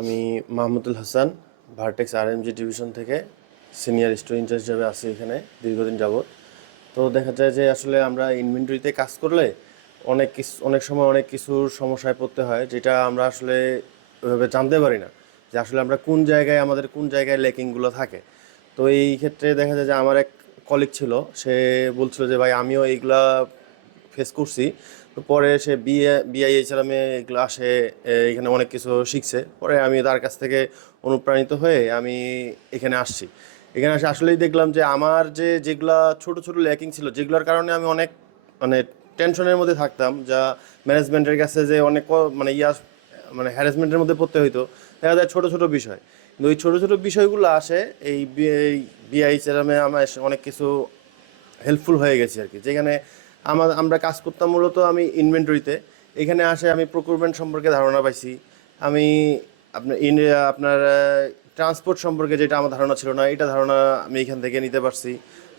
আমি Mahmudul Hasan vertex RMG division থেকে senior store in charge হিসেবে আছি এখানে দীর্ঘদিন যাবৎ। তো দেখা যায় যে আসলে আমরা ইনভেন্টরিতে কাজ করলে অনেক সময় অনেক কিছুর সমস্যায় পড়তে হয়, যেটা আমরা আসলে ওইভাবে জানতে পারি না যে আসলে আমরা আমাদের কোন জায়গায় ল্যাকিংগুলো থাকে। তো এই ক্ষেত্রে দেখা যায় যে আমার এক কলিগ ছিল, সে বলছিল যে ভাই আমিও এইগুলা ফেস করছি। তো পরে সে বিআইএইচআরএমে এগুলো আসে, এখানে অনেক কিছু শিখছে। পরে আমি তার কাছ থেকে অনুপ্রাণিত হয়ে আমি এখানে আসছি। এখানে আসে আসলেই দেখলাম যে আমার যেগুলা ছোট ছোট ল্যাকিং ছিল, যেগুলোর কারণে আমি অনেক মানে টেনশনের মধ্যে থাকতাম, যা ম্যানেজমেন্টের কাছে যে অনেক মানে হ্যারাসমেন্টের মধ্যে পড়তে হইতো। দেখা যায় ছোট ছোট বিষয়, কিন্তু ওই ছোট ছোট বিষয়গুলো আসে এই বিআইএইচআরএমে আমার অনেক কিছু হেল্পফুল হয়ে গেছি আর কি। যেখানে আমরা কাজ করতাম মূলত আমি ইনভেন্টরিতে, এখানে আসে আমি প্রকিউরমেন্ট সম্পর্কে ধারণা পাইছি। আমি আপনার ট্রান্সপোর্ট সম্পর্কে যেটা আমার ধারণা ছিল না, এটা ধারণা আমি এখান থেকে নিতে পারছি।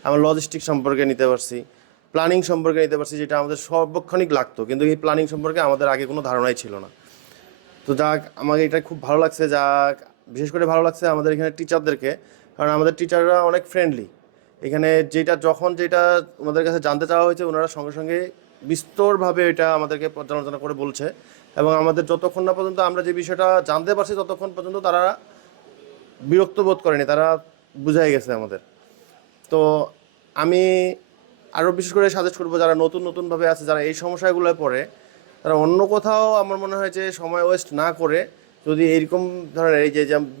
আমার লজিস্টিক সম্পর্কে নিতে পারছি, প্ল্যানিং সম্পর্কে নিতে পারছি, যেটা আমাদের সর্বক্ষণিক লাগতো, কিন্তু এই প্ল্যানিং সম্পর্কে আমাদের আগে কোনো ধারণাই ছিল না। তো যাক, আমাকে এটা খুব ভালো লাগছে। যাক, বিশেষ করে ভালো লাগছে আমাদের এখানে টিচারদেরকে, কারণ আমাদের টিচাররা অনেক ফ্রেন্ডলি। এখানে যেটা ওনাদের কাছে জানতে চাওয়া হয়েছে, ওনারা সঙ্গে সঙ্গে বিস্তরভাবে এটা আমাদেরকে পর্যালোচনা করে বলছে। এবং আমাদের যতক্ষণ না পর্যন্ত আমরা যে বিষয়টা জানতে পারছি, ততক্ষণ পর্যন্ত তারা বিরক্ত বোধ করেনি, তারা বুঝাই গেছে আমাদের। তো আমি আরও বিশেষ করে সাজেস্ট করবো, যারা নতুনভাবে আছে, যারা এই সমস্যাগুলোয় পড়ে, তারা অন্য কোথাও আমার মনে হয় যে সময় ওয়েস্ট না করে যদি এইরকম ধরনের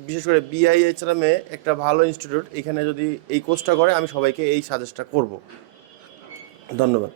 বিশেষ করে বিআইএইচআরএমে একটা ভালো ইনস্টিটিউট, এখানে যদি এই কোর্সটা করে, আমি সবাইকে এই সাজেস্টটা করব। ধন্যবাদ।